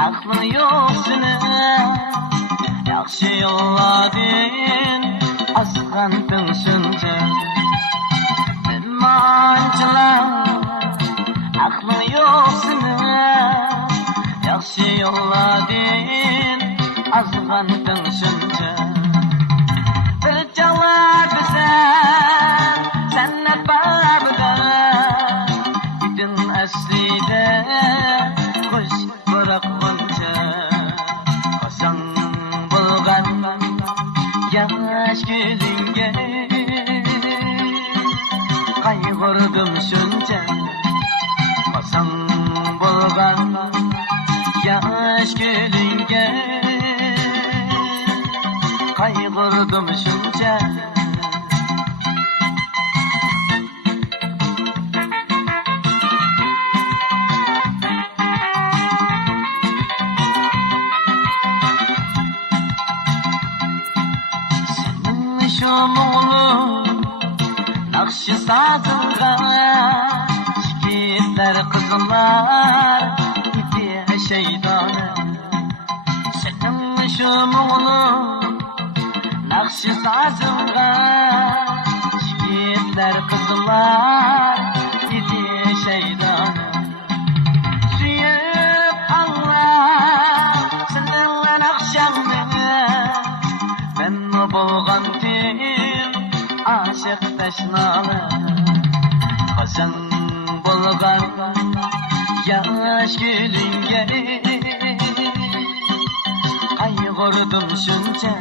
Aklı yok senin, yaxşı yolladın, azgandın şunca. Mançılar, aklı yok senin, yaxşı yolladın, azgandın şunca. Bir çalardı sen ne babıda, gidin aslida, kuş bırakmanca. Kasan bulgan, yaş gülünge, kaygırdım şunca. Kasan bulgan, yaş gülünge, kaygırdım şunca. Senin şu muğlu nakşı sazınga, şikitler kızlar idi şeytanı. Senin şu muğlu nakşı sazınga, şikitler kızlar idi şeytanı. Suyup Allah seninle nakşanını, ben o bolgandim aşık teşnalı. Kasan bolgan yaş gülünge, kaygırdım şunca.